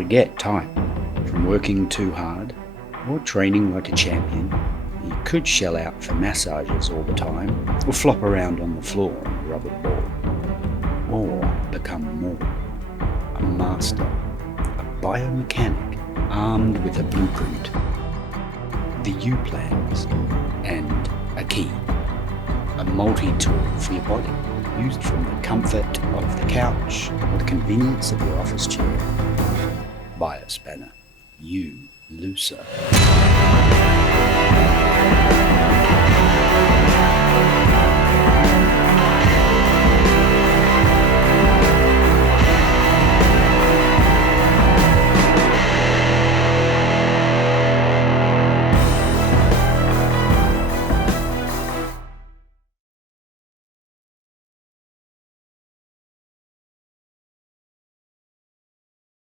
We get tight from working too hard or training like a champion. You could shell out for massages all the time, or flop around on the floor on a rubber ball, or become more a master, a biomechanic armed with a blueprint, the U-plans, and a key, a multi-tool for your body, used from the comfort of the couch or the convenience of your office chair. Biospanner, you looser.